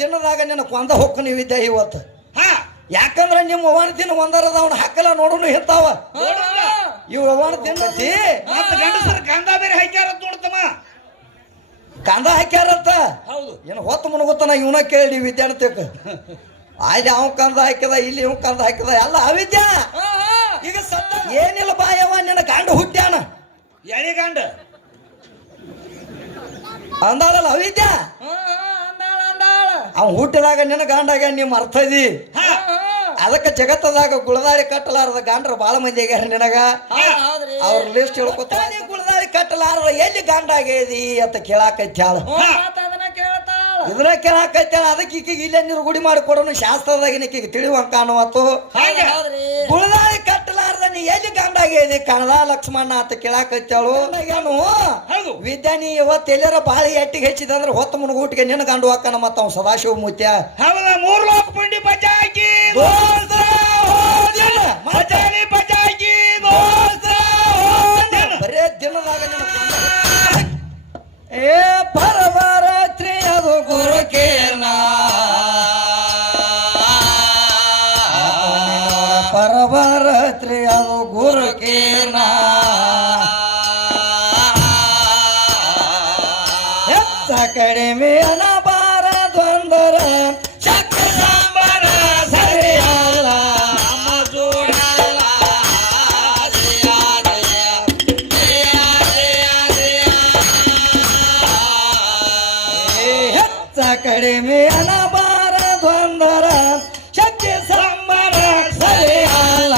ದಿನದಾಗ ನಿನ್ನ ಕೊಂದ ಹೊಕ್ಕ ನೀವಿದ್ದೆ ಇವತ್ತು. ಯಾಕಂದ್ರೆ ನಿಮ್ಮ ಅವನ ದಿನ ಒಂದರದ ಅವನ ಹಾಕಲ್ಲ ನೋಡೋನು ಹೆತ್ತಾವ ಇವ್ ಅವನ ದಿನತಿ ಗಂಡಸರು ಕಂದ ಬೇರೆ ಹಾಕ್ಯಾರ ನೋಡ್ತಮ್ಮ. ಕಂದ ಹಾಕ್ಯಾರತ್ತ. ಹೌದು. ಏನು ಹೊತ್ತು ಮುಣಗುತ್ತಾನ ಇವನ ಕೇಳಿ ವಿದ್ಯಾರ್ಥಿಕ ಅಲ್ಲಿ ಅವ್ ಕಂದ ಹಾಕಿದ ಇಲ್ಲಿ ಇವ್ ಕಂದ ಹಾಕಿದ ಎಲ್ಲ ಅವಿದ್ಯಾ. ಈಗ ಸತ್ತ ಏನಿಲ್ಲ ಬಾಯವ ನಿನ್ನ ಗಂಡ ಹುಟ್ಟ್ಯಾನ ಎಳಿ ಗಂಡ ಅಂದಾಳಲ್ಲ ಅವಿದ್ಯಾ. ಅವ್ ಹುಟ್ಟಿದಾಗ ನಿನ್ನ ಗಂಡಾಗ ನೀವು ಅರ್ಥ ಇದಿ. ಅದಕ್ಕೆ ಜಗತ್ತದಾಗ ಗುಳದಾರಿ ಕಟ್ಟಲಾರದ ಗಂಡ್ರ ಬಾಳ ಮಂದಿ ಆಗ್ಯಾರ ನಿನಗ. ಅವ್ರ ಲಿಸ್ಟ್ ಹೇಳ್ಕೊತ ಗುಳದಾರಿ ಕಟ್ಟಲಾರದ ಎಲ್ಲಿ ಗಂಡ ಆಗ್ಯದಿ ಅಂತ ಕೇಳಾಕೈತ್ಯಾಳ. ಇದನ್ನ ಕೇಳಾಕೈತ್ಯಾಳ. ಅದಕ್ಕೆ ಈಕಿಗೆ ಇಲ್ಲೇ ನೀರು ಗುಡಿ ಮಾಡಿ ಕೊಡೋನು ಶಾಸ್ತ್ರದಾಗ ಈಕಿಗೆ ತಿಳಿವಂಕ ಅನ್ನುವತ್ತು. ಗುಳದಾರಿ ಕಟ್ಟಲಾರದ ನೀ ಎಲ್ಲಿ ಗಂಡ ಆಗ್ಯದಿ ಕಣದ ಲಕ್ಷ್ಮಣ ಅಂತ ಕೇಳಾಕೈತ್ಯಾಳು. ವಿದ್ಯಾ ನೀ ಇವತ್ತು ಎಲ್ಲಾರ ಬಾಳಿ ಎಟ್ಟಿಗೆ ಹೆಚ್ಚಿದಂದ್ರೆ ಹೊತ್ತು ಮುನ್ಗೂಟಿಗೆ ನಿನ್ನ ಗಂಡು ಹಾಕನ ಮತ್ತ ಅವ್ ಸದಾಶಿವ ಮುತ್ಯ. ಮೂರು ಲೋಕ ಪುಂಡಿ ಬಚಾಕಿ ಬರೇ ದಿನದಾಗ ಏ ಪರವರಾತ್ರಿ ಅದು ಗುರುಕೇನ ಪರವರಾತ್ರಿ ಅದು ಗುರುಕೇನ ಎತ್ತ ಕಡಿಮೆ ಅನಬಾರದೊಂದರ ಕಡಿಮೆ ಅನಬಾರದೊಂದರ ಶಕ್ತಿ ಸಂಬರ ಸರಿಯಲ್ಲ.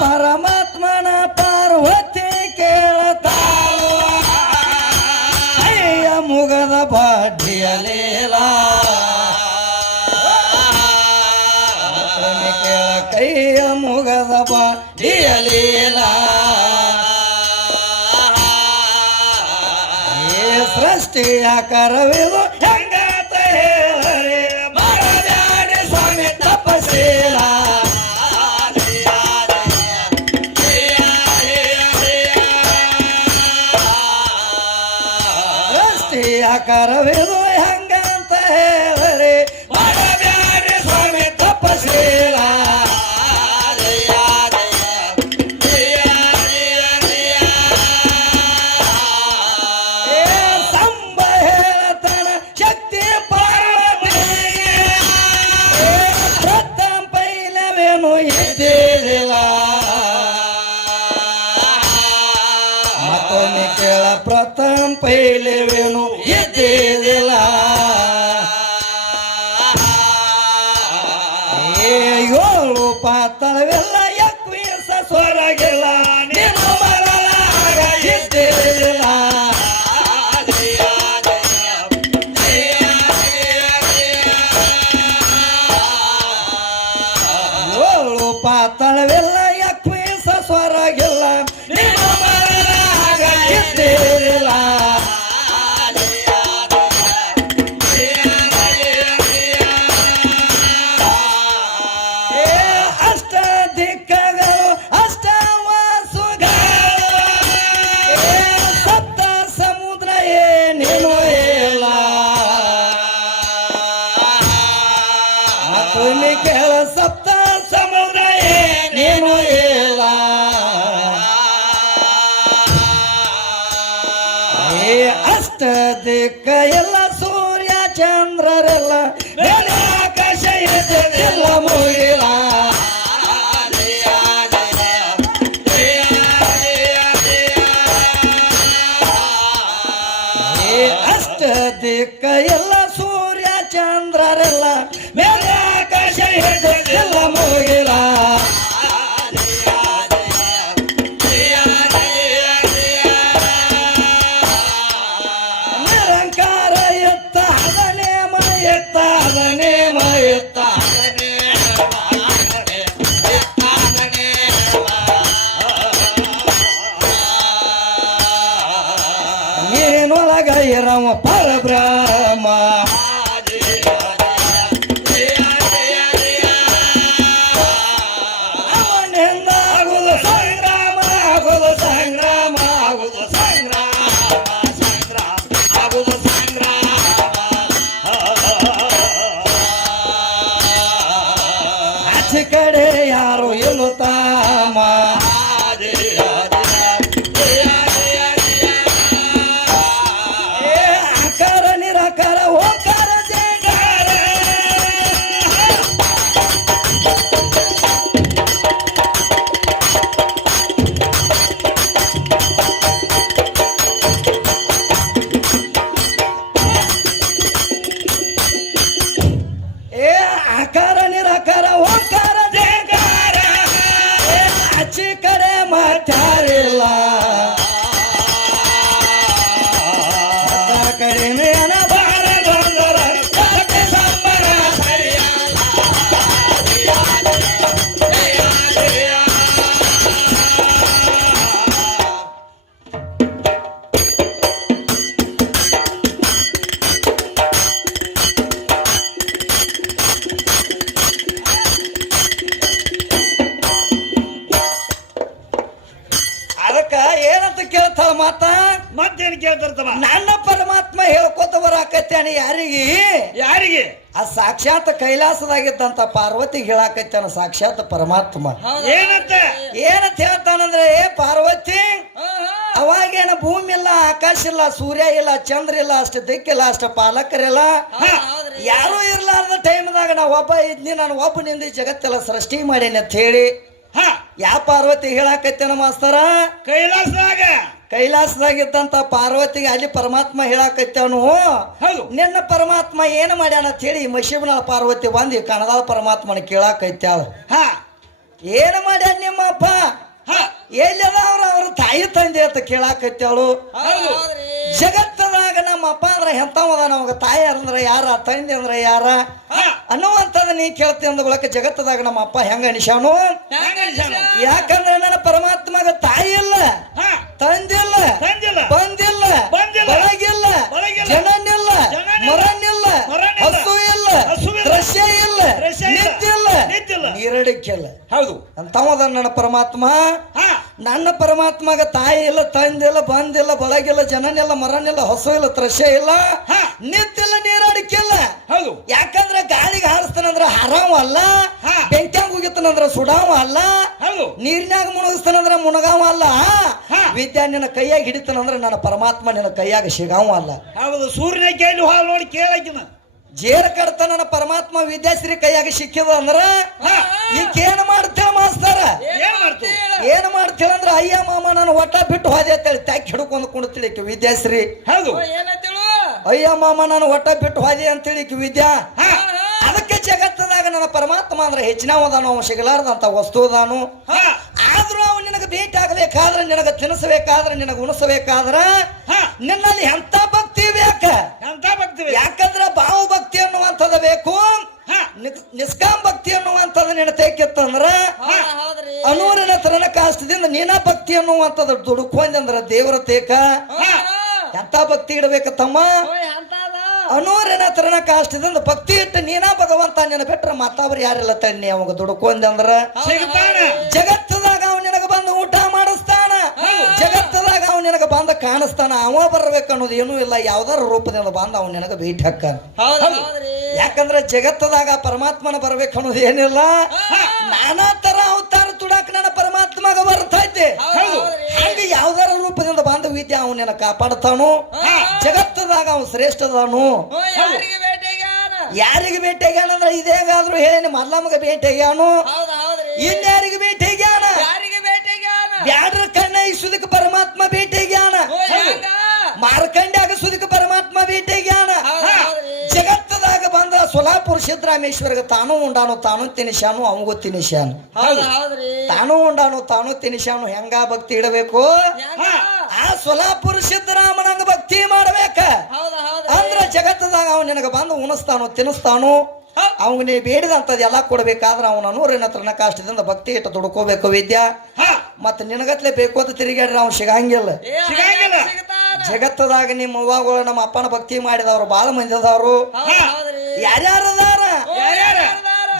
ಪರಮಾತ್ಮನ ಪಾರ್ವತಿ ಕೇಳತಾಳ ಅಯ್ಯ ಮುಗದ ಬಾಡ್ಡಿಯಲೇಲ ಕೇಳ ಕೈಯ ಮುಗದ ಬಾಡ್ಡಿಯಲೇಲ. ಸೃಷ್ಟಿಯ ಕರವಿದು ಹೆಂಗಾತ ಹೇಳರೆ ಮಾಡಬ್ಯಾಡಿ ಸ್ವಾಮಿ ತಪಸ್ಸೇಲ. ಸೃಷ್ಟಿಯ ಕರವಿದು ಹೆಂಗಂತ ಹೇಳರೆ ಮಾಡಬ್ಯಾಡಿ ಸ್ವಾಮಿ ತಪಸ್ಸೇಲ. ಮತ್ತೊಮ್ಮೆ ಕೇಳ ಪ್ರಥಮ ಪೈಲೇವೇನು ಎದ್ದಿಲ್ಲ. ಏಳು ಪಾತಳವೆಲ್ಲ ಎಕ್ವೀಸ ಸ್ವರಗಿಲ್ಲ ನಿಮ್ಮ ಮರಳಾಗ ಎದ್ದಿಲ್ಲ. ಏಳು ಪಾತಳವೆಲ್ಲ ಎಕ್ವೀಸ ಸ್ವರಗಿಲ್ಲ ನಿಮ್ಮ ಮರಳಾಗ ಎದ್ದಿಲ್ಲ. ಅಷ್ಟ ದಿಕ್ಕಗಳು ಅಷ್ಟ ವಾಸುಗಳು ಸಪ್ತ ಸಮುದ್ರ ಏನೇನು ಇಲ್ಲ. ಮತ್ತೊಮ್ಮೆ ಕೇಳ ಸಪ್ತ ಸಮುದ್ರ ಏನೇನು ಇಲ್ಲ. ಅಷ್ಟ ದಿಕ್ಕ ಎಲ್ಲ ಸೂರ್ಯ ಚಂದ್ರರೆಲ್ಲ ಮೇಲೆ ಆಕಾಶ ಎದ್ದೆಲ್ಲ ಮುಗಿಲ. ಅಷ್ಟ ದಿಕ್ಕ ಎಲ್ಲ ಸೂರ್ಯ ಚಂದ್ರರೆಲ್ಲ ಮೇಲೆ ಆಕಾಶ ಎದ್ದೆಲ್ಲ ಮುಗಿಲ. ನಿರಂಕಾರ ಎತ್ತ ಹದನೇ ಮಯತ್ತ ಹದನೇ ಮಯತ್ತ ನೀರಿನೊಳಗ ಇರವ ಪರಬ್ರಹ್ಮ. ಅವನಿಂದ ಆಗುದು ಸಂಗ್ರಾಮ ಆಗುದು ಸಂಗ್ರಾಮ. ಮತ್ತಾರಿಲ್ಲ ಕಡಿಮೆ ಬಾರದೊಂದರ ಕತೆ ಸಂಬರ ಅದಕ್ಕ ಏನಂತ ಕೇಳ್ತಾಳ ಮಾತ ಮತ್ತೇನ್ ಕೇಳ್ತಾರತಮ್ಮ ನನ್ನ ಪರಮಾತ್ಮ ಹೇಳ್ಕೊತ ಬರಾಕತ್ಯಾನ ಯಾರಿಗೆ ಯಾರಿಗೆ ಆ ಸಾಕ್ಷಾತ್ ಕೈಲಾಸದಾಗಿದ್ದಂತ ಪಾರ್ವತಿಗೆ ಹೇಳಾಕತ್ಯಾನ ಸಾಕ್ಷಾತ್ ಪರಮಾತ್ಮ ಏನಂತ ಏನಂತ ಹೇಳ್ತಾನಂದ್ರೆ ಏ ಪಾರ್ವತಿ ಅವಾಗೇನ ಭೂಮಿ ಇಲ್ಲ ಆಕಾಶ ಇಲ್ಲ ಸೂರ್ಯ ಇಲ್ಲ ಚಂದ್ರ ಇಲ್ಲ ಅಷ್ಟು ದಿಕ್ಕಿಲ್ಲ ಅಷ್ಟು ಪಾಲಕರಿಲ್ಲ ಯಾರು ಇರ್ಲಾರ್ದ ಟೈಮ್ದಾಗ ನಾ ಒಬ್ಬ ಇದ್ನಿ ನಾನು ಒಬ್ಬನಿಂದ ಈ ಜಗತ್ತೆಲ್ಲ ಸೃಷ್ಟಿ ಮಾಡೇನಿ ಅಂತ ಹೇಳಿ ಯಾ ಪಾರ್ವತಿ ಹೇಳಾಕತ್ತೇನ ಮಾಸ್ತರ ಕೈಲಾಸದಾಗಿದ್ದಂತ ಪಾರ್ವತಿಗೆ ಅಲ್ಲಿ ಪರಮಾತ್ಮ ಹೇಳಾಕತ್ತವನು ಹೌದು ನಿನ್ನ ಪರಮಾತ್ಮ ಏನು ಮಾಡ್ಯಾನ ಅಂತ ಹೇಳಿ ಮಶಿಬನಾಳ ಪಾರ್ವತಿ ಬಂದು ಕಣದಾಳ ಪರಮಾತ್ಮನ ಕೇಳಾಕತ್ಯಾಳ ಏನು ಮಾಡ್ಯಾನ ನಿಮ್ಮಪ್ಪ ಎಲ್ಲದ ಅವ್ರ ತಾಯಿ ತಂದೆ ಅಂತ ಕೇಳಾಕತ್ಯಾಳು ಜಗತ್ತದಾಗ ನಮ್ಮ ಅಪ್ಪ ಅಂದ್ರೆ ಎಂತವದ ನಮಗ ತಾಯಿ ಅಂದ್ರ ಯಾರ ತಂದೆ ಅಂದ್ರ ಯಾರ ಅನ್ನುವಂಥದ್ದು ನೀ ಕೇಳ್ತಿ ಅಂದ ಬಳಕ ಜಗತ್ತದಾಗ ನಮ್ಮ ಅಪ್ಪ ಹೆಂಗ ಅನಿಶಾನು ಯಾಕಂದ್ರೆ ನನ್ನ ಪರಮಾತ್ಮಗ ತಾಯಿ ಇಲ್ಲ ತಂದಿಲ್ಲ ಬಂದಿಲ್ಲ ಬಳಗಿಲ್ಲ ಜನನಿಲ್ಲ ಮರನಿಲ್ಲ ಹಸು ಇಲ್ಲ ದೃಶ್ಯ ಇಲ್ಲ ನಿಂತಿಲ್ಲ ನೀರಡಿಕ್ಕಿಲ್ಲ ಹೌದು ಅಂತವದ ನನ್ನ ಪರಮಾತ್ಮ ನನ್ನ ಪರಮಾತ್ಮಗ ತಾಯಿ ಇಲ್ಲ ತಂದಿಲ್ಲ ಬಂದಿಲ್ಲ ಬಳಗಿಲ್ಲ ಜನನಿಲ್ಲ ಮರನಿಲ್ಲ ಹಸು ಇಲ್ಲ ದೃಶ್ಯ ಇಲ್ಲ ನಿಂತಿಲ್ಲ ನೀರಡಿಕ್ಕಿಲ್ಲ ಹೌದು ಯಾಕಂದ್ರೆ ಗಾಳಿಗೆ ಹಾರಿಸ್ತಾನಂದ್ರ ಹರಾವ ಅಲ್ಲ ಬೆಂಕ್ಯಾಗ ಹೋಗಿತ್ತಾನಂದ್ರ ಸುಡಾವ ಅಲ್ಲ ನೀರಿನಾಗ ಮುಣಗಿಸ್ತಾನಂದ್ರ ಮುಣಗಾವ ಅಲ್ಲ ವಿದ್ಯಾ ನಿನ್ನ ಕೈಯಾಗ ಹಿಡಿತಾನಂದ್ರ ನನ್ನ ಪರಮಾತ್ಮ ನಿನ್ನ ಕೈಯಾಗ ಸಿಗಾವ ಅಲ್ಲ ಹೌದು ಸೂರ್ಯನ ಕೈಲಿ ಹಾಲು ನೋಡಿ ಕೇಳಾಕಿನ ಜೇರ್ ಕಡ್ತ ನನ್ನ ಪರಮಾತ್ಮ ವಿದ್ಯಾಶ್ರೀ ಕೈಯಾಗ ಸಿಕ್ಕಿದ ಅಂದ್ರ ಈಗೇನ್ ಮಾಡ್ತೇಳ ಮಾಸ್ತರ ಏನ್ ಮಾಡ್ತೇಳ ಅಂದ್ರ ಅಯ್ಯ ಮಾಮ ನಾನು ಒಟ್ಟ ಬಿಟ್ಟು ಹೋದೆ ಅಂತೇಳಿ ತಾಕಿ ಹಿಡ್ಕೊಂಡು ಕುಣ್ತಿಳಿ ವಿದ್ಯಾಶ್ರೀ ಹೌದು ಅಯ್ಯ ಮಾಮ ನಾನು ಒಟ್ಟ ಬಿಟ್ಟು ಹೋದೆ ಅಂತೇಳಿ ವಿದ್ಯಾ ಅದಕ್ಕೆ ಜಗತ್ತದಾಗ ನನ್ನ ಪರಮಾತ್ಮ ಅಂದ್ರೆ ಹೆಚ್ಚಿನವದಾನು ಅವ ಸಿಗಲಾರ್ದಂತ ವಸ್ತು ಅದಾನು ಆದ್ರೂ ಅವ್ ನಿನಗ ಭೇಟಿ ಆಗ್ಬೇಕಾದ್ರೆ ನಿನಗ ತಿನ್ನಿಸಬೇಕಾದ್ರೆ ನಿನಗ ಉಣಿಸಬೇಕಾದ್ರ ನಿನ್ನಲ್ಲಿ ಎಂತ ಭಕ್ತಿ ಬೇಕ ಯಾಕಂದ್ರ ಭಾವ ಭಕ್ತಿ ಅನ್ನುವಂಥದ್ದು ಬೇಕು ನಿಷ್ಕಾಂ ಭಕ್ತಿ ಅನ್ನುವಂಥದ್ದು ನಿನ್ನ ತೇಕಿತ್ತಂದ್ರ ಅನೂರಿನ ತರನ ಕಾಷ್ಟದಿಂದ ನೀನ ಭಕ್ತಿ ಅನ್ನುವಂಥದ್ದು ದುಡುಕೊಂದಂದ್ರ ದೇವರ ತೇಕ ಎಂತ ಭಕ್ತಿ ಇಡಬೇಕ ತಮ್ಮ ಅನೂರಿನ ತರನ ಕಾಷ್ಟದಿಂದ ಭಕ್ತಿ ಇಟ್ಟು ನೀನಾ ಭಗವಂತ ನಿನ್ನ ಬಿಟ್ರ ಮತ್ತವ್ರು ಯಾರೆಲ್ಲ ತನ್ನಿ ಅವಾಗ ದುಡ್ಕೊಂದಂದ್ರ ಜಗತ್ತದಾಗ ಅವ್ ನಿನಗ ಬಂದು ಊಟ ಮಾಡಿಸ್ತಾನ ಜಗತ್ತದಾಗ ಅವ್ ನಿನಗ ಬಂದ ಕಾಣಿಸ್ತಾನ ಅವ ಬರ್ಬೇಕು ಅನ್ನೋದು ಏನೂ ಇಲ್ಲ ಯಾವ್ದಾರ ರೂಪದಿಂದ ಬಂದ ಅವ್ ನಿನಗ ಭೇಟಿ ಹಾಕ ಯಾಕಂದ್ರೆ ಜಗತ್ತದಾಗ ಪರಮಾತ್ಮನ ಬರ್ಬೇಕು ಅನ್ನೋದು ಏನಿಲ್ಲ ನಾನಾ ತರ ಅವತಾರ ತುಡಾಕ ನನ್ನ ಪರಮಾತ್ಮಗ ಬರ್ತೈತೆ ಹಂಗ ಯಾವ್ದಾರ ರೂಪದಿಂದ ಬಂದ ವಿದ್ಯೆ ಅವ್ ನಿನ್ನ ಕಾಪಾಡ್ತಾನು ಜಗತ್ತದಾಗ ಅವ್ ಶ್ರೇಷ್ಠದಾನು ಯಾರಿಗೆ ಭೇಟಿಯಾಗ್ಯಾನ ಅಂದ್ರೆ ಇದೇಗಾದ್ರು ಹೇಳಿ ಮಲ್ಲಮ್ಮಗ ಭೇಟಿಯಾಗ್ಯಾನು ಇನ್ಯಾರಿಗೆ ಭೇಟಿಯಾಗ್ಯಾನ ಬ್ಯಾಡ್ರ ಕಣ್ಣ ಇಸುದಕ್ಕೆ ಪರಮಾತ್ಮ ಭೇಟಿಯಾಗ್ಯಾನ ಮಾರ್ಕಂಡ್ಯಾಗ ಸುದಕ್ಕೆ ಪರಮಾತ್ಮ ಭೇಟಿಯಾಗ್ಯಾನ ಜಗತ್ತದಾಗ ಬಂದ ಸೋಲಾಪುರ ಸಿದ್ದರಾಮೇಶ್ವರ್ಗ ತಾನು ಉಂಡಾನು ತಾನು ತಿನಿಶಾನು ಅವಂಗೂ ತಿನಿಶಾನು ತಾನು ಉಂಡಾನು ತಾನು ತಿನಿಶಾನು ಹೆಂಗ ಭಕ್ತಿ ಇಡಬೇಕು ಆ ಸೋಲಾಪುರ ಸಿದ್ದರಾಮನಂಗ ಭಕ್ತಿ ಮಾಡ್ಬೇಕ ಅಂದ್ರ ಜಗತ್ತದಾಗ ಅವ್ ನಿನಗ ಬಂದು ಉಣಿಸ್ತಾನು ತಿನ್ನಿಸ್ತಾನು ಅವ್ ನೀ ಬೇಡಿದಂತದ್ ಎಲ್ಲಾ ಕೊಡ್ಬೇಕಾದ್ರ ಅವನ ನೂರಿನ ಹತ್ರನ ಕಾಷ್ಟದಿಂದ ಭಕ್ತಿ ಇಟ್ಟು ದುಡ್ಕೋಬೇಕು ವಿದ್ಯಾ ಮತ್ತ ನಿನಗತ್ಲೆ ಬೇಕು ಅಂತ ತಿರುಗಾಡ್ರಿ ಅವ್ನು ಸಿಗಂಗಿಲ್ಲ ಜಗತ್ತದಾಗ ನಿಮ್ಮ ಅವ್ವಗಳು ನಮ್ಮ ಅಪ್ಪನ ಭಕ್ತಿ ಮಾಡಿದವ್ರು ಬಾಳ ಮಂದಿ ಅದಾವ್ರು ಯಾರ್ಯಾರದಾರ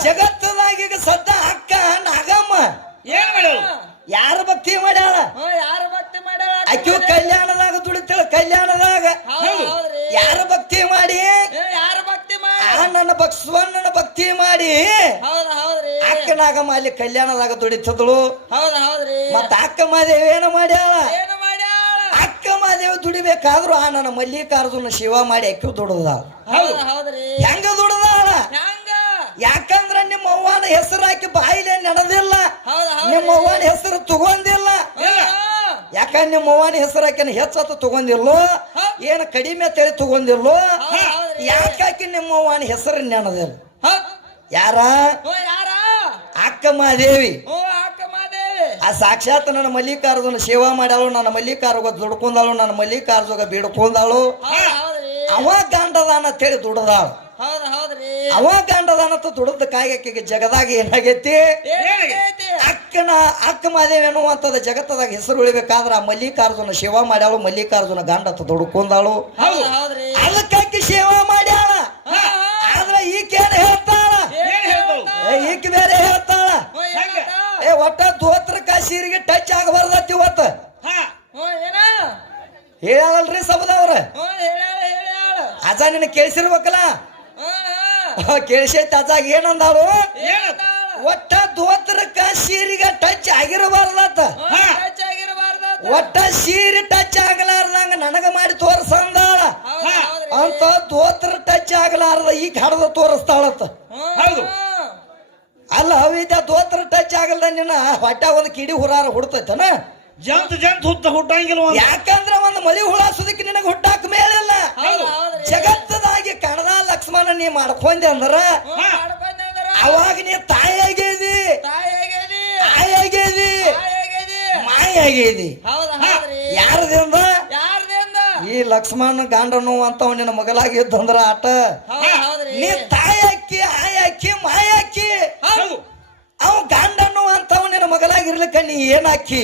ಜಗತ್ತದಾಗ ಈಗ ಸದ್ದ ಅಕ್ಕ ನಾಗಮ್ಮ ಯಾರ ಭಕ್ತಿ ಮಾಡ್ಯಾಳ ಅಕ್ಕಿ ಕಲ್ಯಾಣದಾಗ ದುಡಿತಾಳ ಕಲ್ಯಾಣದಾಗ ಯಾರ ಭಕ್ತಿ ಮಾಡಿ ನನ್ನ ಬಸವಣ್ಣನ ಭಕ್ತಿ ಮಾಡಿ ಅಕ್ಕ ನಾಗಮ್ಮ ಅಲ್ಲಿ ಕಲ್ಯಾಣದಾಗ ದುಡಿತದಳು ಮತ್ತ ಅಕ್ಕ ಮಾದೇವಿ ಏನ ಮಾಡ್ಯಾಳ ಅಕ್ಕ ಮಾದೇವಿ ದುಡಿಬೇಕಾದ್ರು ಆ ನನ್ನ ಮಲ್ಲಿಕಾರ್ಜುನ ಶಿವ ಮಾಡಿ ಅಕ್ಕಿ ದುಡದ ಹೆಂಗ ದುಡದಾಳ ಯಾಕಂದ್ರ ನಿಮ್ಮ ಅವ್ವನ ಹೆಸರು ಹಾಕಿ ಬಾಯಿಲೆ ನಡೆದಿಲ್ಲ ನಿಮ್ಮ ಅವ್ವನ ಹೆಸರು ತಗೊಂಡಿಲ್ಲ ಯಾಕಂದ್ರೆ ನಿಮ್ಮ ಅವ್ವನ ಹೆಸರು ಹಾಕಿನ ಹೆಚ್ಚತ್ತು ತಗೊಂಡಿಲ್ಲೋ ಏನ ಕಡಿಮೆ ತಳಿ ತಗೊಂಡಿಲ್ಲೋ ಯಾಕಾಕಿ ನಿಮ್ಮ ಅವ್ವನ ಹೆಸರು ನೆನದಿಲ್ಲ ಯಾರ ಅಕ್ಕ ಮಾದೇವಿ ಸಾಕ್ಷಾತ್ ನನ್ನ ಮಲ್ಲಿಕಾರ್ಜುನ ಸೇವಾ ಮಾಡ್ಯಾಳು, ನನ್ನ ಮಲ್ಲಿಕಾರ್ಜುಗ ದುಡ್ಕೊಂಡಾಳು, ನನ್ನ ಮಲ್ಲಿಕಾರ್ಜುಗ ಬಿಡ್ಕೊಂಡಾಳು. ಅವ ಗಂಡದಾನ ಅಂತೇಳಿ ದುಡ್ದಾಳು. ಅವ ಗಂಡದಾನ ಅಂತ ದುಡ್ದ ಕಾಯಕಿಗೆ ಜಗದಾಗ ಏನಾಗೈತಿ, ಅಕ್ಕ ಮಾದೇವಿ ಅನ್ನುವಂಥದ್ದು ಜಗತ್ತದಾಗ ಹೆಸರು ಉಳಿಬೇಕಾದ್ರ ಆ ಮಲ್ಲಿಕಾರ್ಜುನ ಸೇವಾ ಮಾಡ್ಯಾಳು, ಮಲ್ಲಿಕಾರ್ಜುನ ಗಂಡ ಅಂತ ದುಡ್ಕೊಂಡಾಳು. ಅದಕ್ಕಾಕಿ ಸೇವಾ ಮಾಡ್ಯಾಳ. ಆದ್ರ ಈಕೇನ್ ಹೇಳ್ತಾಳ, ಈಕೆ ಬೇರೆ ಹೇಳ್ತಾಳ, ಒಟ್ಟ ದೋತ್ರಕ್ಕ ಸೀರೆಗೆ ಟಚ್ ಆಗಬಾರ್ದತ್ತಿ ಇವತ್ತ ಹೇಳಲ್ರಿ ಸಬದವ್ರ. ಅಜ ನಿನ್ನ ಕೇಳಿಸಿರ್ಬೇಕಲ್ಲ, ಕೇಳಿಸೈತಿ. ಅಜಾಗ ಏನಂದಾಳು, ಒಟ್ಟ ದೋತ್ರಕ್ಕ ಸೀರೆಗೆ ಟಚ್ ಆಗಿರಬಾರ್ದತ್ತ, ಒಟ್ಟ ಸೀರೆ ಟಚ್ ಆಗಲಾರ್ದಂಗ ನನಗ ಮಾಡಿ ತೋರ್ಸಂದಾಳ ಅಂತ. ದೋತ್ರ ಟಚ್ ಆಗಲಾರ್ದ ಈಗ ಹಡದ ತೋರಿಸ್ತಾಳತ್ತ. ಅಲ್ಲ ಅವಿದ್ಯ ದೋತ್ರ ಟಚ್ ಆಗಲ್ದ ನಿನ್ನ ಹೊಟ್ಟ ಒಂದು ಕಿಡಿ ಹುರಾರ ಹುಡ್ತೈತನ, ಜಂತ್ ಹುಟ್ಟಂಗಿಲ್ವ? ಯಾಕಂದ್ರ ಒಂದು ಮಳಿ ಹುಳಾಸೋದಕ್ಕೆ ನಿನಗ ಹುಟ್ಟಾಕ ಮೇಲಿಲ್ಲ. ಜಗತ್ತದಾಗಿ ಕಣದ ಲಕ್ಷ್ಮಣ ನೀ ಮಾಡ್ಕೊಂಡೆ ಅಂದ್ರ ಅವಾಗ ನೀ ತಾಯಿಯಾಗೇದಿ, ಆಯಾಗೇದಿ, ಮಾಯಾಗೇದಿ. ಯಾರದಿಂದ? ಈ ಲಕ್ಷ್ಮಣ ಗಂಡನು ಅಂತವ್ ನಿನ್ನ ಮಗಲಾಗಿದ್ದಂದ್ರ ಆಟ ನೀ ತಾಯಾಕಿ, ಆಯಾಕಿ, ಮಾಯಾಕಿ. ಅವ ಗಂಡನು ಅಂತವ್ ನಿನ್ನ ಮಗಲಾಗಿರ್ಲಿಕ್ಕ ನೀ ಏನಾಕಿ,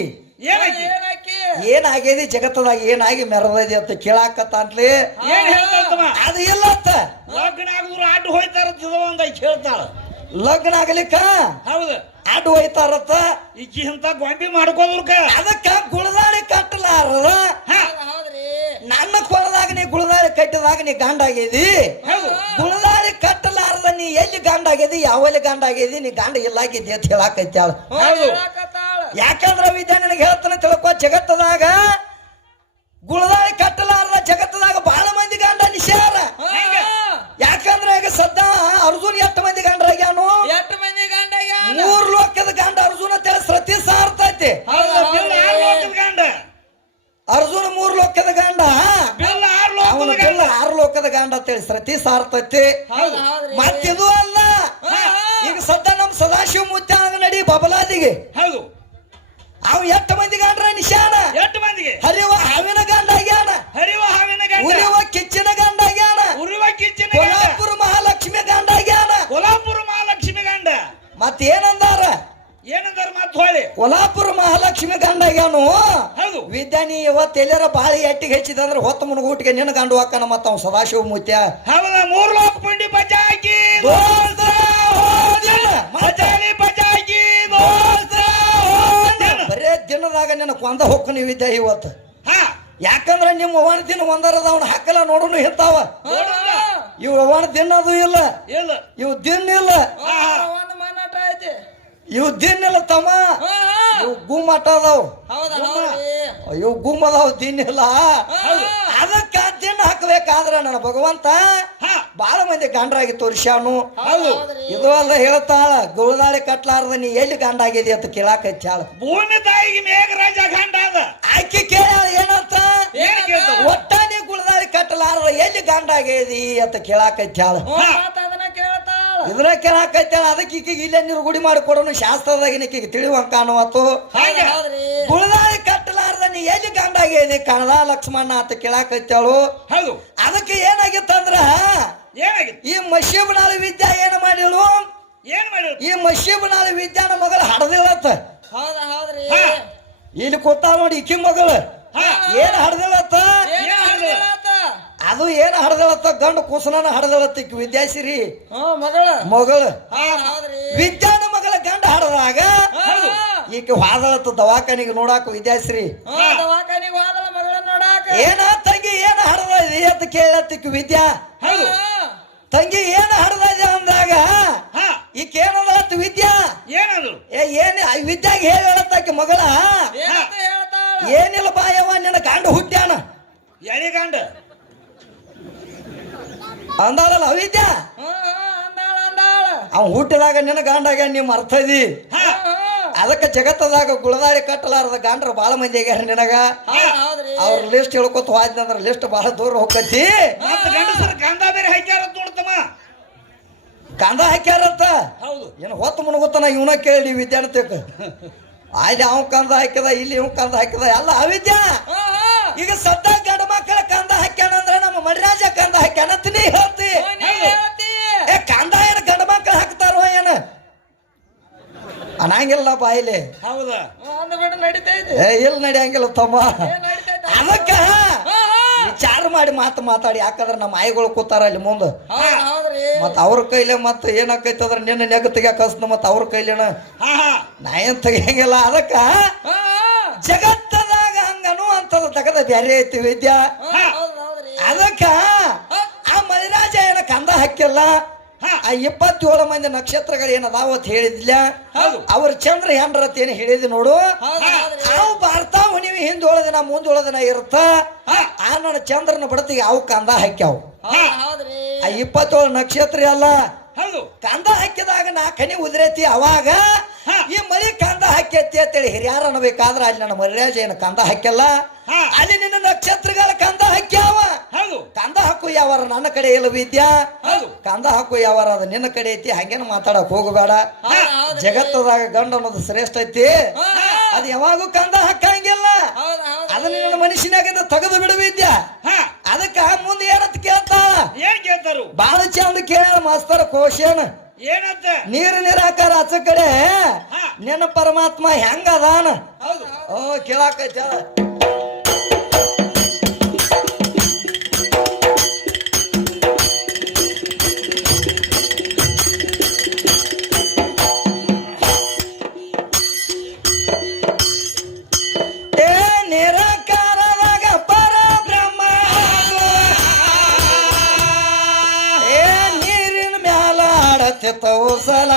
ಏನಾಗೇದಿ ಜಗತ್ತದಾಗ ಏನಾಗಿ ಮೆರದೈದಿ ಅಂತ ಕೇಳಾಕತ್ತ ಅಂತಲೇ ಅದು ಇಲ್ಲತ್ತ. ಲಗ್ನ ಆಗಿದ್ರು ಅಡ್ಡು ಹೋಯ್ತಾರ ಹೇಳ್ತಾಳ. ಲಗ್ನ ಆಗಲಿಕ್ಕ ಹೌದು ಅಡ್ಡು ಹೋಯ್ತಾರತ್ತ. ಈಕಿ ಅಂತ ಗೊಂಬಿ ಮಾಡ್ಕೋದ್ರಕ ಅದಕ್ಕ ಗುಳದಾಳಿ ಕಟ್ಟಲಾರದ ನನ್ನ ಕೊಳದಾಗ ನೀ ಗುಳದಾಳಿ ಕಟ್ಟಿದಾಗ ನೀ ಗಂಡಾಗಿದಿ. ಗುಳದಾಳಿ ಕಟ್ಟಲಾರದ ನೀ ಎಲ್ಲಿ ಗಂಡಾಗಿದಿ, ಯಾವಲ್ಲಿ ಗಂಡಾಗಿದಿ, ನೀ ಗಂಡ ಇಲ್ಲಾಗಿದ್ದಿ ಅಂತ ಹೇಳಾಕೈತ್ಯಾಳ. ಯಾಕಂದ್ರ ವಿದ್ಯಾ ನನಗೆ ಹೇಳ್ತಾನೆ ತಿಳ್ಕೊ, ಜಗತ್ತದಾಗ ಗುಳದಾಳಿ ಕಟ್ಟಲಾರದ ಜಗತ್ತದಾಗ ಬಹಳ ಮಂದಿ ಗಂಡ ನಿಶ್ಯಾರ. ಯಾಕಂದ್ರ ಈಗ ಸದ್ದ ಅರ್ಜುನ್ ಎಷ್ಟು ಮಂದಿ ಗಂಡರಾಗ್ಯಾನು, 3 ಲೋಕದ ಗಂಡ ಅರ್ಜುನ ಅಂತೇಳಿ ಸತಿ ಸಾರ್ತೈತಿ. ಅರ್ಜುನ 3 ಲೋಕದ ಗಂಡ, ಅವನ ಬೆಲ್ಲ 6 ಲೋಕದ ಗಂಡ ಅಂತೇಳಿ ಸತಿ ಸಾರ್ತೈತಿ. ಮತ್ತಿದು ಅಲ್ಲ, ಈಗ ಸದ್ದ ನಮ್ ಸದಾಶಿವ ಮುತ್ಯ ನಡಿ ಬಬಲಾದಿಗೆ ಅವ್ ಎಷ್ಟು ಮಂದಿ ಗಂಡ್ರ ನಿಶಾನ, ಎಷ್ಟು ಮಂದಿಗೆ? ಹರಿವ ಹಾವಿನ ಗಂಡ ಆಗ್ಯಾನ, ಉರಿವ ಕಿಚ್ಚಿನ ಗಂಡ ಆಗ್ಯಾನ, ಕೊಲ್ಹಾಪುರ ಮಹಾಲಕ್ಷ್ಮಿ ಗಂಡ ಆಗ್ಯಾನ. ಕೊಲ್ಹಾಪುರ ಮಹಾಲಕ್ಷ್ಮಿ ಗಂಡ ಮತ್ತೇನಂದಾರ, ಮತ್ ಹೊಳಿ ಕೊಲ್ಹಾಪುರ ಮಹಾಲಕ್ಷ್ಮಿ ಗಂಡ ಆಗ್ಯಾನು. ವಿದ್ಯಾನಿ ಇವತ್ತು ಎಲ್ಲಾರ ಬಾಳಿ ಎಟ್ಟಿಗೆ ಹೆಚ್ಚಿದಂದ್ರ ಹೊತ್ತ ಮುನ್ಗೂಟಿಗೆ ನಿನ್ನ ಗಂಡು ಹಾಕನ ಮತ್ತ ಅವ್ ಸದಾಶಿವ ಮುತ್ಯ. ಹೌದ 3 ಲೋಕ ಪುಂಡಿ ಬಜಾಕಿ ಬರೇ ದಿನದಾಗ ನಿನ್ನ ಕೊಂದ ಹೊಕ್ಕನಿ ವಿದ್ಯಾ ಇವತ್ತು. ಯಾಕಂದ್ರ ನಿಮ್ಮ ಅವನ ದಿನ ಒಂದರದ ಅವನ ಹಾಕಲ್ಲ ನೋಡೋನು ಹೆತ್ತಾವ. ಇವ್ ಅವನ ದಿನ ಅದು ಇಲ್ಲ, ಇವ್ ದಿನ ಇಲ್ಲ, ಇವ್ ದಿನ ಇಲ್ಲ ತಮ್ಮ. ಇವ್ ಗುಮ್ ಆಟ ಅದಾವ, ಇವ್ ಗುಮ್ ಅದಾವ, ದಿನ ಇಲ್ಲ. ಅದಕ್ಕ ದಿನ ಹಾಕ್ಬೇಕಾದ್ರ ನನ್ನ ಭಗವಂತ ಬಾಳ ಮಂದಿ ಗಂಡರಾಗಿ ತೋರಿಸ್ಯಾನು. ಇದು ಅಲ್ಲ ಹೇಳ್ತಾಳ, ಗುಳದಾಳಿ ಕಟ್ಲಾರ್ದ ನೀ ಎಲ್ಲಿ ಗಂಡ ಆಗಿದಿ ಅಂತ ಕೇಳಾಕೈತ್ಯಾಳ. ಭೂಮಿ ತಾಯಿಗೆ ಮೇಘರಾಜ ಗಂಡ ಅದ. ಆಕಿ ಕೇಳ್ಯಾಳ ಏನಂತ, ಒಟ್ಟ ನೀ ಗುಳದಾಳಿ ಕಟ್ಟಲಾರ್ದ ಎಲ್ಲಿ ಗಂಡ ಆಗೇದಿ ಅಂತ ಕೇಳಾಕೈತ್ಯಾಳ. ಇದ್ರ ಕೇಳಾಕೈತ್ಯಾಳ. ಅದಕ್ಕೆ ಈಕಿಗೆ ಇಲ್ಲೇ ನೀರು ಗುಡಿ ಮಾಡಿ ಕೊಡೋನು ಶಾಸ್ತ್ರದಾಗ ಈಕಿಗೆ ತಿಳಿವಂಕ ಅನ್ನುವತ್ತು. ಗುಳದಾಳಿ ಕಟ್ಟಲಾರ್ದ ನೀ ಎಲ್ಲಿ ಗಂಡ ಆಗೇದಿ ಕಣದ ಲಕ್ಷ್ಮಣ ಅಂತ ಕೇಳಾಕೈತ್ಯಾಳು. ಅದಕ್ಕೆ ಏನಾಗಿತ್ತಂದ್ರ ಈ ಮಶೀಬನಾಳ ವಿದ್ಯಾ ಏನ್ ಮಾಡಿಳು, ಈ ಮಶೀಬನಾಳ ವಿದ್ಯಾನ ಮಗಳ ಹಡದಿಳತ್ತ. ಇಲ್ಲಿ ಕೂತಾಳ ನೋಡಿ ಈಕಿ ಮಗಳು ಏನ್ ಹಡದಿಳತ್ತ, ಅದು ಏನ್ ಹಡದಳತ್ತ, ಗಂಡು ಕುಸನ ಹಡದಳತ್ತ ಈಕಿ ವಿದ್ಯಾಶ್ರೀ ಮಗಳು. ವಿದ್ಯಾನ ಮಗಳ ಗಂಡ ಹಡದಾಗ ಈಕೆ ಹಾದಳತ್ತ ದವಾಖಾನಿಗೆ ನೋಡಾಕ ವಿದ್ಯಾಶ್ರೀ. ಏನ ತಂಗಿ ಏನ ಹಡದ ಅಂತ ಕೇಳತ್ತಿಕ್ ವಿದ್ಯಾ. ತಂಗಿ ಏನ ಹಡದ ಅಂದಾಗ ಈಕೆ ಏನದತ್ತ ವಿದ್ಯಾ, ಏನ್ ವಿದ್ಯಾಗ ಹೇಳತ್ತಾಕಿ ಮಗಳ, ಏನಿಲ್ಲ ಬಾಯವ ನಿನ್ನ ಗಂಡ ಹುಟ್ಟ್ಯಾನ ಗಂಡ ಅಂದಾಳಲ್ಲ ಅವಿದ್ಯಾ. ಅವ್ ಹುಟ್ಟಿದಾಗ ನಿನ್ನ ಗಂಡಾಗ ನೀವ್ ಮರ್ತದಿ. ಅದಕ್ಕೆ ಜಗತ್ತದಾಗ ಗುಳದಾಳಿ ಕಟ್ಟಲಾರದ ಗಂಡ್ರ ಬಾಳ ಮಂದಿ ಆಗ್ಯಾರ ನಿನಗ. ಅವ್ರ ಲಿಸ್ಟ್ ಹೇಳ್ಕೊತ ಹೋದ್ನಂದ್ರ ಲಿಸ್ಟ್ ಬಹಳ ದೂರ ಹೋಗತಿ. ಗಂಧ ಬೇರೆ ಹಾಕ್ಯಾರ ನೋಡ್ತಮ್ಮ, ಗಂಧ ಹಾಕ್ಯಾರಂತ ಏನು ಹೊತ್ತು ಮುಣಗುತ್ತಾನ ಇವನ ಕೇಳಿ ವಿದ್ಯಾರ್ಥಿಕ ಅಲ್ಲಿ ಅವ್ ಕಂದ ಹಾಕಿದ ಇಲ್ಲಿ ಇವ್ ಕಂದ ಹಾಕಿದ ಎಲ್ಲ ಅವಿದ್ಯಾ. ಈಗ ಸದ್ದ ಗಂಡ ಮಕ್ಕಳ ಕಂದ ಹಾಕ್ಯಾನ ಅಂದ್ರೆ ನಮ್ಮ ಮರಿರಾಜ ಕಂದ ಹಾಕ್ಯಾನ ಅಂತ ನೀ ಹೇಳ್ತಿ. ಏ ಕಂದ ಏನ ಗಂಡ ಮಕ್ಕಳ ಹಾಕ್ತಾರೋ ಏನ ಅನ್ನಂಗಿಲ್ಲ ಬಾಯಿಲಿ. ಹೌದಾ ಏ ಇಲ್ಲ ನಡಿಯಂಗಿಲ್ಲ ತಮ್ಮ. ಅದಕ್ಕ ವಿಚಾರ ಮಾಡಿ ಮಾತಾಡಿ. ಯಾಕಂದ್ರ ನಮ್ಮ ಆಯಿಗಳು ಕೂತಾರ ಅಲ್ಲಿ ಮುಂದ ಮತ್ತ ಅವ್ರ ಕೈಲೆ ಮತ್ತ ಏನಾಕೈತಂದ್ರ ನಿನ್ನ ನೆಗ ತೆಗ್ಯಾಕ ಕಸ್ನ ಮತ್ತ ಅವ್ರ ಕೈಲೇನ ನಾ ಏನ್ ತೆಗಿಯಂಗಿಲ್ಲ. ಅದಕ್ಕ ಜಗತ್ತದಾಗ ಹಂಗನು ಅಂತದ ತಗದ ಬ್ಯಾರೆ ಐತಿ ವಿದ್ಯಾ. ಅದಕ್ಕ ಆ ಮರಿರಾಜ ಏನ ಕಂದ ಹಾಕಿಲ್ಲ. ಆ 27 ಮಂದಿ ನಕ್ಷತ್ರಗಳು ಏನದಾವ ಅಂತ ಹೇಳಿದ್ಲ. ಅವ್ರ ಚಂದ್ರ ಹೆಂಡ್ರತ್ ಏನ್ ಹೇಳಿದ್ ನೋಡು. ಅವು ಬರ್ತಾ ಹುಣಿವಿ ಹಿಂದೊಳದಿನ ಮುಂದೊಳದಿನ ಇರುತ್ತ. ಆ ನನ್ನ ಚಂದ್ರನ ಬಡತಿಗೆ ಅವು ಕಂದ ಹಾಕ್ಯಾವ. ಆ 27 ನಕ್ಷತ್ರ ಅಲ್ಲ ಕಂದ ಹಾಕಿದಾಗ ನಾ ಕನಿ ಉದ್ರೈತಿ. ಅವಾಗ ಈ ಮಳಿ ಕಂದ ಹಾಕ್ಯತಿ ಅಂತೇಳಿ ಹಿರಿಯಾರ ಅನ್ಬೇಕಾದ್ರ ಅಲ್ಲಿ ನನ್ನ ಮರಿರಾಜ ಏನ ಕಂದ ಹಾಕ್ಯಲ್ಲ. ಅಲ್ಲಿ ನಿನ್ನ ನಕ್ಷತ್ರಗಳ ಕಂದ ಹಾಕ್ಯಾವ. ಕಂದ ಹಾಕು ಯಾವಾರ ನನ್ನ ಕಡೆ ಇಲ್ಲ ವಿದ್ಯಾ. ಕಂದ ಹಾಕು ಯಾವಾರ ಅದ ನಿನ್ನ ಕಡೆ ಐತಿ. ಹಂಗೇನ ಮಾತಾಡಕ್ ಹೋಗಬೇಡ. ಜಗತ್ತದಾಗ ಗಂಡ ಅನ್ನೋದು ಶ್ರೇಷ್ಠ ಐತಿ. ಅದು ಯಾವಾಗೂ ಕಂದ ಹಾಕಂಗಿಲ್ಲ. ಅದನ್ನ ನಿನ್ನ ಮನುಷ್ಯನಾಗ ತೆಗೆದು ಬಿಡು ವಿದ್ಯಾ. ಅದಕ್ಕ ಮುಂದೆ ಏನಂತ ಕೇಳ್ತಾಳ. ಏನ್ ಕೇಳ್ತಾರು? ಬಾಳ ಚಂದ ಕೇಳ ಮಾಸ್ತರ ಕೋಶನ್ ಏನಂತ? ನೀರು ನಿರಾಕಾರ ಆಚ ಕಡೆ ನಿನ್ನ ಪರಮಾತ್ಮ ಹೆಂಗ ಅದಾನ. ಓ ಕೇಳಾಕೈತ. ತೌಸಲ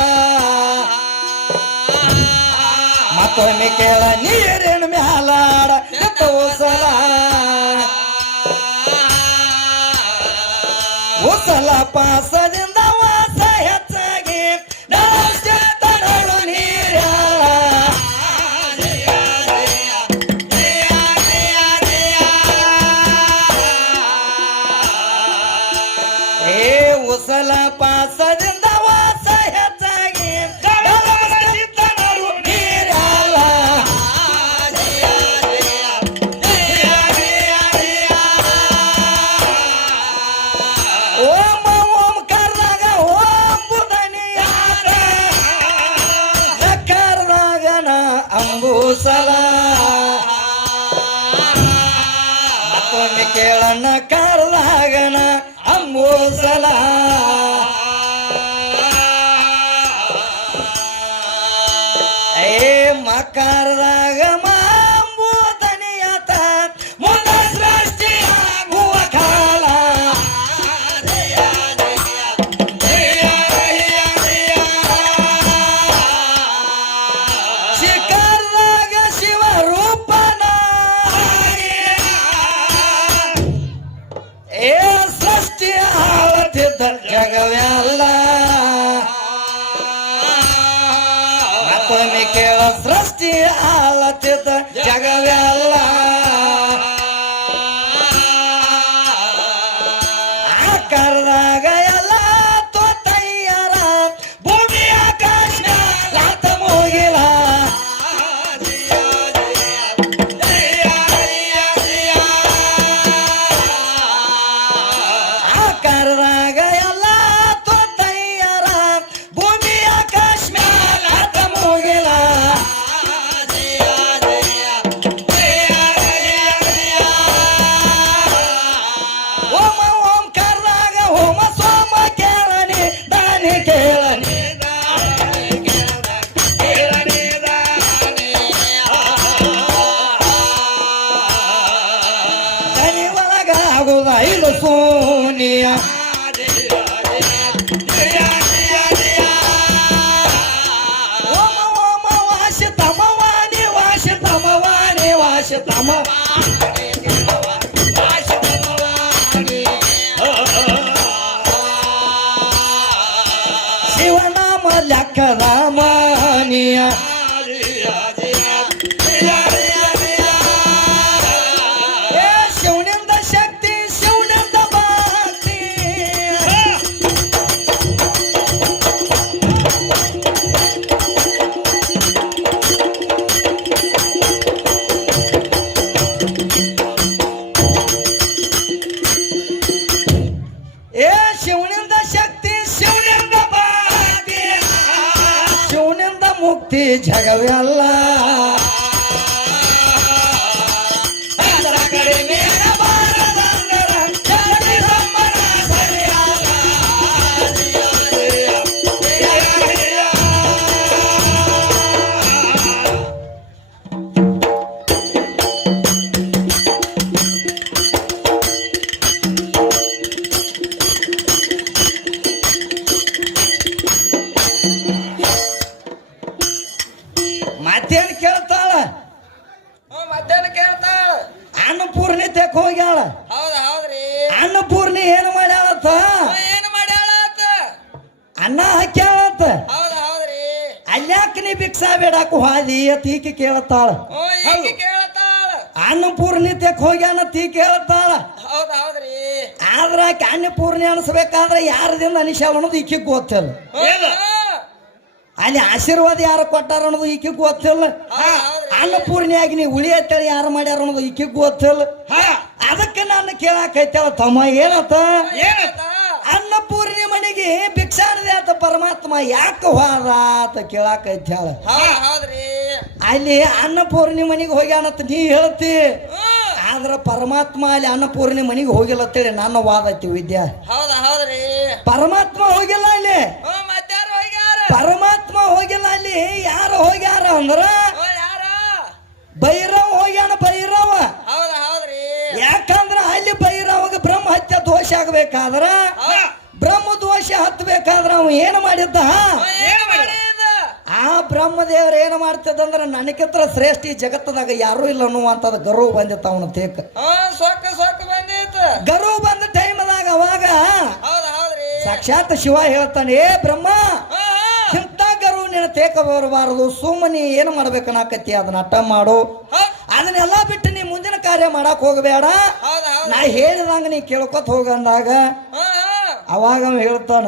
ಮತ್ತೊಮ್ಮೆ ಕೇಳ ನೀರಿನ ಮ್ಯಾಲಾಡ ತೌಸಲ ಉಸಲ ಪಾಸದಿಂದ ವಾಸ ಹೆಚ್ಚಾಗಿ ತಡಳು ನೀರ. ಏ ಉಸಲ ಪಾಸದಿಂದ ಅಂಬೂಸಲ ಮತ್ತೊಮ್ಮೆ ಕೇಳಣ್ಣ ಕಾರದಾಗನ ಅಂಬೂಸಲ. ಏ ಮಕಾರದಾಗ ಮಾಂಬೂತನಿಯತ ಮುಂದ ಸೃಷ್ಟಿ ಆಗುವ ಕಾಲ. ಶಿಖರದಾಗ ಶಿವ ರೂಪನ ಏ ಸೃಷ್ಟಿ ಆಳತಿದ್ದ ಜಗವೆಲ್ಲ. ಮತ್ತೊಮ್ಮೆ ಕೇಳ ಸೃಷ್ಟಿ ಆಳತಿದ್ದ ಜಗವೆಲ್ಲ. ಆಕಾರದಾಗ ಎಲ್ಲ ತೋತಯ್ಯರ ಭೂಮಿ ಆಕಾಶ ಲಾತ ಮುಗಿಲ. ಆಕಾರದಾಗ ಎಲ್ಲ ತೋತಯ್ಯರ ಭೂಮಿ ಆಕಾಶ ಲಾತ ಮುಗಿಲ. ಓಮ ಓಂಕಾರದಾಗ ಹೋಮ ಸೋಮ ಕೇಳನಿ ದಾನಿ ಕೇಳನಿ. ದನಿ ಒಳಗ ಆಗುದ ಇದು ಸೋನಿಯ. ಓಮ ಓಮ ವಾಶ ತಮವಾಣಿ ವಾಶ ತಮವಾಣಿ ವಾಶ ತಮ. ಶಿವನಾಮ ಲೆಕ್ಕದ ಮಾನಿಯ. ಏ ಶಿವನಿಂದ ಶಕ್ತಿ ಶಿವನಿಂದ ಭಕ್ತಿ. ಅನ್ನಪೂರ್ಣಿ ತೆಕ್ ಹೋಗ್ಯಾಳ. ಹೌದ್ರಿ ಅನ್ನಪೂರ್ಣಿ ಏನು ಮಾಡ್ಯಾಳತ್ತ? ಏನು ಮಾಡ್ಯಾಳತ್ತ? ಅನ್ನ ಹಾಕ್ಯಾಳತ್ತ. ಹೌದ್ರಿ ಅಲ್ಯಾಕ ನೀ ಭಿಕ್ಷಾ ಬೇಡಾಕ ಹಾದಿ ಅಂತ ಈಕಿ ಕೇಳತ್ತಾಳ. ಈಗ ಕೇಳತಾಳ. ಅನ್ನಪೂರ್ಣಿ ತೆಕ್ ಹೋಗ್ಯಾನ ತೀ ಕೇಳತ್ತಾಳ. ಹೌದ್ರಿ ಆದ್ರ ಆಕೆ ಅನ್ನಪೂರ್ಣಿ ಅನಿಸ್ಬೇಕಾದ್ರೆ ಯಾರದಿಂದ ಅನಿಶಾಳ ಅನ್ನೋದು ಈಕಿಗೆ ಗೊತ್ತಿಲ್ಲ. ಅಲ್ಲಿ ಆಶೀರ್ವಾದ ಯಾರು ಕೊಟ್ಟಾರ ಅನ್ನೋದು ಈಕಿಗೆ ಗೊತ್ತಿಲ್ಲ. ಅನ್ನಪೂರ್ಣಿಯಾಗಿ ನೀ ಉಳಿ ಅಂತೇಳಿ ಯಾರು ಮಾಡ್ಯಾರ ಅನ್ನೋದು ಈಕಿಗೆ ಗೊತ್ತಿಲ್ಲ. ಅದಕ್ಕೆ ನಾನು ಕೇಳಾಕೈತೇಳ ತಮ್ಮ ಏನತ್ತ? ಅನ್ನಪೂರ್ಣಿ ಮನೆಗೆ ಭಿಕ್ಷಾಡದೆ ಆತ ಪರಮಾತ್ಮ ಯಾಕ ಹೋದ ಅಂತ ಕೇಳಾಕೈತೇಳ. ಹೌದ್ರಿ ಅಲ್ಲಿ ಅನ್ನಪೂರ್ಣಿ ಮನೆಗೆ ಹೋಗ್ಯಾನತ್ ನೀ ಹೇಳ್ತಿ. ಆದ್ರ ಪರಮಾತ್ಮ ಅಲ್ಲಿ ಅನ್ನಪೂರ್ಣಿ ಮನೆಗೆ ಹೋಗಿಲ್ಲ ಅಂತೇಳಿ ನನ್ನ ವಾದ ಐತಿ ವಿದ್ಯಾ. ಹೌದ್ರಿ ಪರಮಾತ್ಮ ಹೋಗಿಲ್ಲ ಅಲ್ಲಿ. ಮತ್ತಾರು ಹೋಗ್ಯಾರ? ಪರಮಾತ್ಮ ಹೋಗಿಲ್ಲ ಅಲ್ಲಿ. ಯಾರು ಹೋಗ್ಯಾರ ಅಂದ್ರ ಯಾರ? ಭೈರವ ಹೋಗ್ಯಾನ. ಭೈರವ ಹೌದ್ರಿ ಯಾಕಂದ್ರ ಅಲ್ಲಿ ಭೈರವಾಗ ಬ್ರಹ್ಮ ಹತ್ಯೆ ದೋಷ ಆಗ್ಬೇಕಾದ್ರ ಬ್ರಹ್ಮ ದೋಷ ಹತ್ತಬೇಕಾದ್ರ ಅವ ಏನು ಮಾಡಿದ್ದ? ಏನು ಮಾಡಿದ? ಆ ಬ್ರಹ್ಮದೇವ್ರ ಏನು ಮಾಡ್ತಿದ್ದಂದ್ರ ನನಗಿತ್ರ ಶ್ರೇಷ್ಠ ಈ ಜಗತ್ತದಾಗ ಯಾರು ಇಲ್ಲ ಅನ್ನುವಂಥದ್ದು ಗರ್ವ ಬಂದಿತ್ತ ಅವನ ತೇಕ. ಸೊಕ್ಕ ಬಂದಿತ್ತು. ಗರ್ವ ಬಂದ ಟೈಮ್ದಾಗ ಅವಾಗ ಹೌದ್ರಿ ಸಾಕ್ಷಾತ್ ಶಿವ ಹೇಳ್ತಾನೆ, ಏ ಬ್ರಹ್ಮ, ಇಂಥ ಗರ್ವ ನಿನ್ನ ತೇಕ ಬರಬಾರದು. ಸುಮ್ಮನೆ ಏನು ಮಾಡ್ಬೇಕನ್ನಾಕತಿ ಅದನ್ನ ಅಟ್ಟ ಮಾಡು. ಅದನ್ನೆಲ್ಲ ಬಿಟ್ಟು ನೀ ಮುಂದಿನ ಕಾರ್ಯ ಮಾಡಕ್ ಹೋಗಬೇಡ. ನಾ ಹೇಳಿದಂಗ ನೀ ಕೇಳ್ಕೊತ ಹೋಗಂದಾಗ ಅವಾಗ ಅವ ಹೇಳ್ತಾನ,